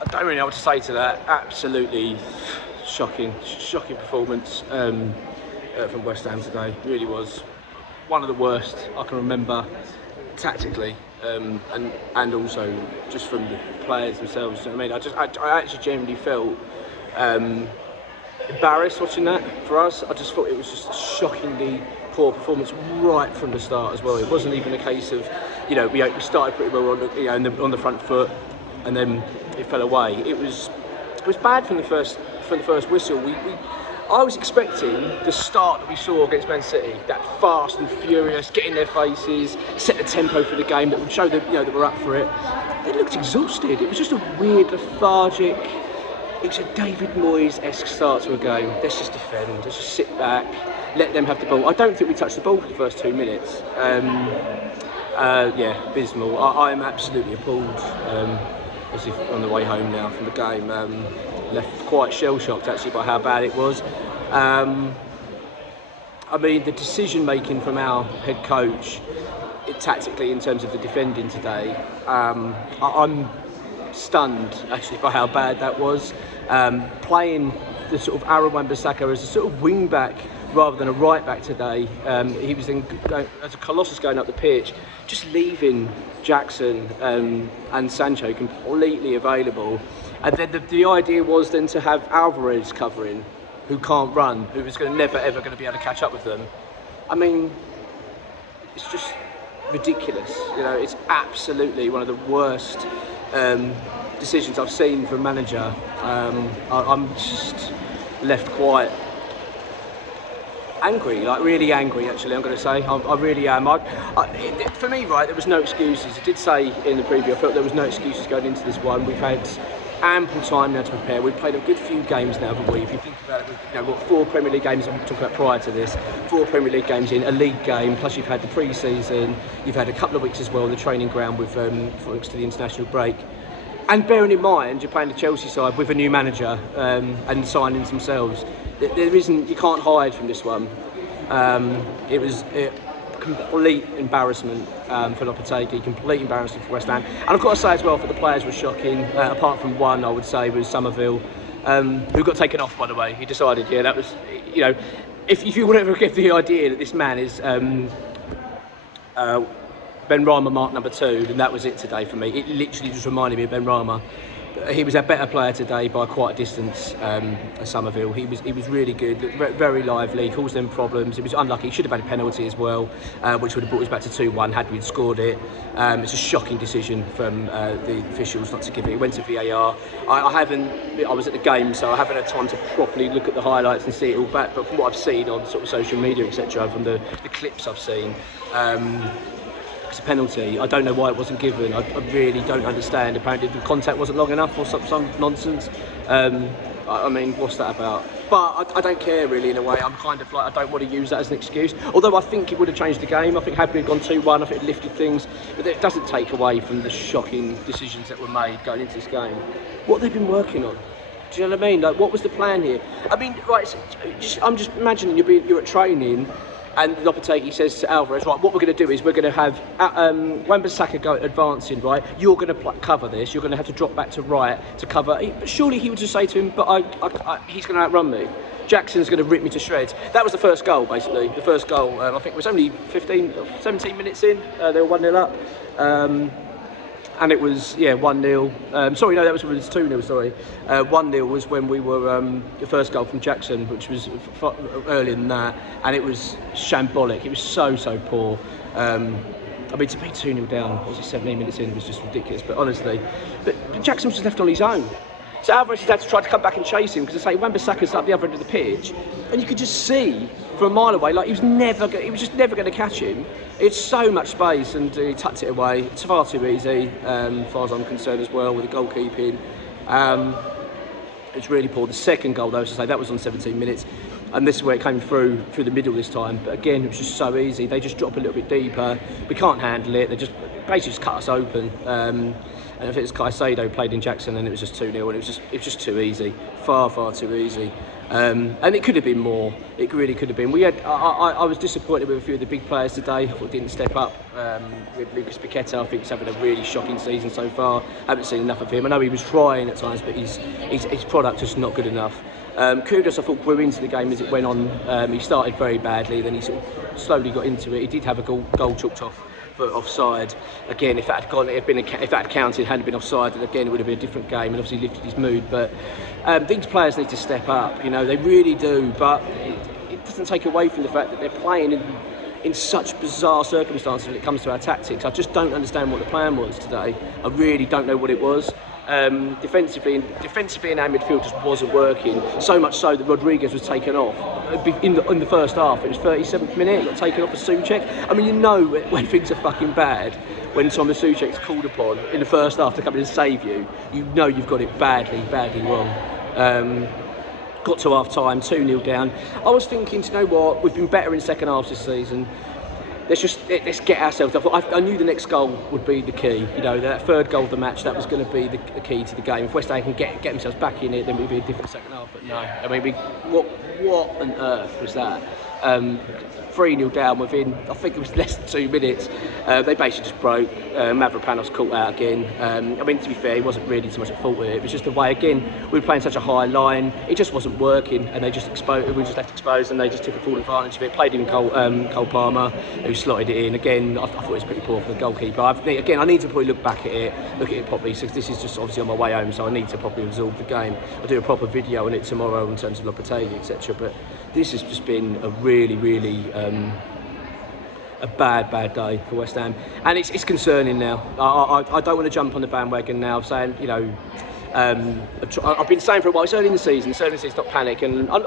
I don't really know what to say to that. Absolutely shocking performance from West Ham today. Really was one of the worst I can remember tactically, and also just from the players themselves. You know what I mean, I actually genuinely felt embarrassed watching that for us. I just thought it was just a shockingly poor performance right from the start as well. It wasn't even a case of, you know, we started pretty well on the front foot, and then it fell away. It was bad from the first whistle. I was expecting the start that we saw against Man City, that fast and furious, get in their faces, set the tempo for the game that would show that, you know, that we're up for it. They looked exhausted. It was just a weird, lethargic. It was a David Moyes-esque start to a game. Let's just defend, let's just sit back, let them have the ball. I don't think we touched the ball for the first 2 minutes. Yeah, abysmal. I am absolutely appalled. As if on the way home now from the game, left quite shell-shocked actually by how bad it was. I mean, the decision-making from our head coach, tactically in terms of the defending today, I'm stunned actually by how bad that was. Playing the sort of Aaron Wan-Bissaka as a sort of wing-back rather than a right-back today. He was then as a colossus going up the pitch, just leaving Jackson and Sancho completely available. And then the idea was then to have Alvarez covering, who can't run, who was never ever going to be able to catch up with them. I mean, it's just ridiculous. You know, it's absolutely one of the worst decisions I've seen from a manager. I'm just left quite angry, like really angry actually, I'm going to say. I really am. For me, right, there was no excuses. I did say in the preview, I felt there was no excuses going into this one. We've had ample time now to prepare. We've played a good few games now, haven't we? If you think about it, you know, what, 4 Premier League games, we talked about prior to this, 4 Premier League games in, a league game, plus you've had the pre-season, you've had a couple of weeks as well on the training ground with, thanks to the international break. And bearing in mind, you're playing the Chelsea side with a new manager and signings themselves. There isn't, you can't hide from this one. It was a complete embarrassment for Lopetegui, complete embarrassment for West Ham. And I've got to say as well, for the players was shocking, apart from one, I would say, was Somerville, who got taken off, by the way. He decided, yeah, that was, you know, if you would ever get the idea that this man is Benrahma Mark number 2, then that was it today for me. It literally just reminded me of Benrahma. He was a better player today by quite a distance, Somerville. He was really good, very lively, caused them problems. It was unlucky. He should have had a penalty as well, which would have brought us back to 2-1 had we scored it. It's a shocking decision from the officials not to give it. It went to VAR. I was at the game, so I haven't had time to properly look at the highlights and see it all back. But from what I've seen on sort of social media, etc., from the clips I've seen, it's a penalty. I don't know why it wasn't given. I really don't understand. Apparently the contact wasn't long enough or some nonsense. I mean, what's that about? But I don't care really in a way. I'm kind of like, I don't want to use that as an excuse. Although I think it would have changed the game. I think had we gone 2-1, I think it lifted things. But it doesn't take away from the shocking decisions that were made going into this game. What they've been working on. Do you know what I mean? Like, what was the plan here? I mean, right, I'm just imagining you're at training, and Lopetegui says to Alvarez, right, what we're going to do is we're going to have Wan-Bissaka go advancing, right? You're going to cover this. You're going to have to drop back to right to cover. But surely he would just say to him, but he's going to outrun me. Jackson's going to rip me to shreds. That was the first goal, basically. The first goal, I think it was only 17 minutes in. They were 1-0 up. And it was, 1-0. Sorry, no, that was when it was 2-0, sorry. 1-0 was when we were, the first goal from Jackson, which was earlier than that. And it was shambolic. It was so poor. I mean, to be 2-0 down, what was it, 17 minutes in, was just ridiculous. But honestly, but Jackson was just left on his own. So Alvarez had to try to come back and chase him, because I say Wan-Bissaka's up the other end of the pitch, and you could just see from a mile away, like he was just never going to catch him. It's so much space, and he tucked it away. It's far too easy, as far as I'm concerned as well, with the goalkeeping. It's really poor. The second goal, though, as I say, that was on 17 minutes, and this is where it came through the middle this time. But again, it was just so easy. They just drop a little bit deeper. We can't handle it. They just basically just cut us open. And if it was Caicedo played in Jackson, then it was just 2-0, and it was just too easy, far too easy. And it could have been more. It really could have been. I was disappointed with a few of the big players today. I thought didn't step up. With Lucas Paqueta, I think he's having a really shocking season so far. I haven't seen enough of him. I know he was trying at times, but his product just not good enough. Kudus, I thought, grew into the game as it went on. He started very badly, then he sort of slowly got into it. He did have a goal chalked off for offside. Again, if that had counted, hadn't been offside, then again it would have been a different game, and obviously lifted his mood. But these players need to step up. You know, they really do. But it doesn't take away from the fact that they're playing in such bizarre circumstances when it comes to our tactics. I just don't understand what the plan was today. I really don't know what it was. Defensively in our midfield just wasn't working. So much so that Rodriguez was taken off in the first half. It was 37th minute. He got taken off for Souček. I mean, you know when things are fucking bad, when Thomas Souček's called upon in the first half to come in and save you, you know you've got it badly wrong. Got to half time, 2-0 down. I was thinking, you know what? We've been better in second halves this season. Let's get ourselves up. I knew the next goal would be the key. You know, that third goal of the match, that was going to be the key to the game. If West Ham can get themselves back in it, then it would be a different second half. But no, I mean, what on earth was that? 3-0 down within, I think it was less than 2 minutes. They basically just broke. Mavropanos caught out again. I mean, to be fair, he wasn't really so much at fault with it. It was just the way, again, we were playing such a high line. It just wasn't working, and we just left exposed, and they just took a full advantage of it. Played in Cole Palmer, who slotted it in. Again, I thought it was pretty poor for the goalkeeper. I need to probably look back at it, look at it properly, because this is just obviously on my way home, so I need to properly absorb the game. I'll do a proper video on it tomorrow in terms of Lopetegui, etc. But this has just been a really a bad day for West Ham, and it's concerning now. I don't want to jump on the bandwagon now, saying, you know, I've been saying for a while, it's early in the season, not panic, and I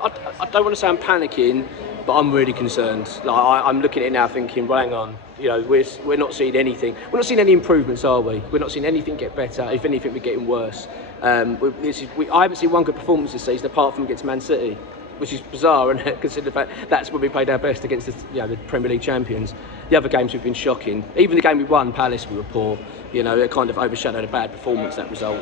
don't want to say I'm panicking, but I'm really concerned. Like, I'm looking at it now thinking, well, hang on, you know, we're not seeing anything. We're not seeing any improvements, are we? We're not seeing anything get better. If anything, we're getting worse. I haven't seen one good performance this season apart from against Man City, which is bizarre, and consider the fact that's when we played our best against the Premier League champions. The other games we've been shocking. Even the game we won, Palace, we were poor. You know, it kind of overshadowed a bad performance, that result.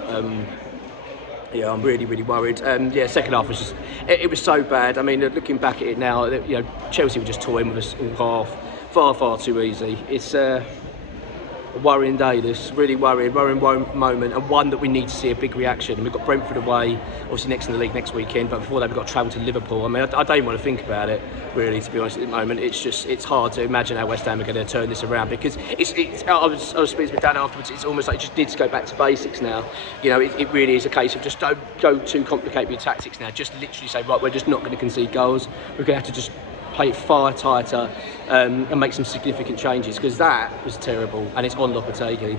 Yeah, I'm really worried. Second half was it was so bad. I mean, looking back at it now, you know, Chelsea were just toying with us all half, far too easy. It's a worrying day, this really worrying moment, and one that we need to see a big reaction. We've got Brentford away, obviously next in the league next weekend, but before that we've got to travel to Liverpool. I mean, I don't even want to think about it, really, to be honest, at the moment. It's hard to imagine how West Ham are going to turn this around, because I was speaking with Dan afterwards, it's almost like it just needs to go back to basics now. You know, it really is a case of just don't go too complicated with tactics now. Just literally say, right, we're just not going to concede goals. We're going to have to just play it far tighter and make some significant changes, because that was terrible, and it's on Lopetegui.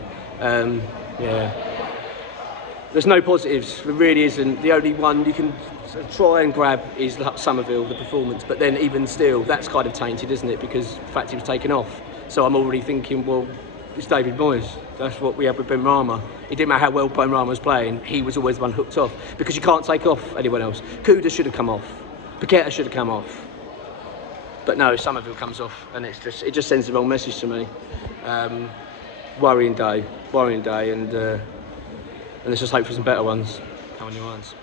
There's no positives, there really isn't. The only one you can try and grab is Somerville, the performance, but then even still, that's kind of tainted, isn't it, because the fact he was taken off. So I'm already thinking, well, it's David Moyes. That's what we had with Benrahma. It didn't matter how well Benrahma was playing, he was always the one hooked off, because you can't take off anyone else. Kudus should have come off. Paqueta should have come off. But no, Somerville comes off, and it just sends the wrong message to me. Worrying day, and let's just hope for some better ones coming your ones.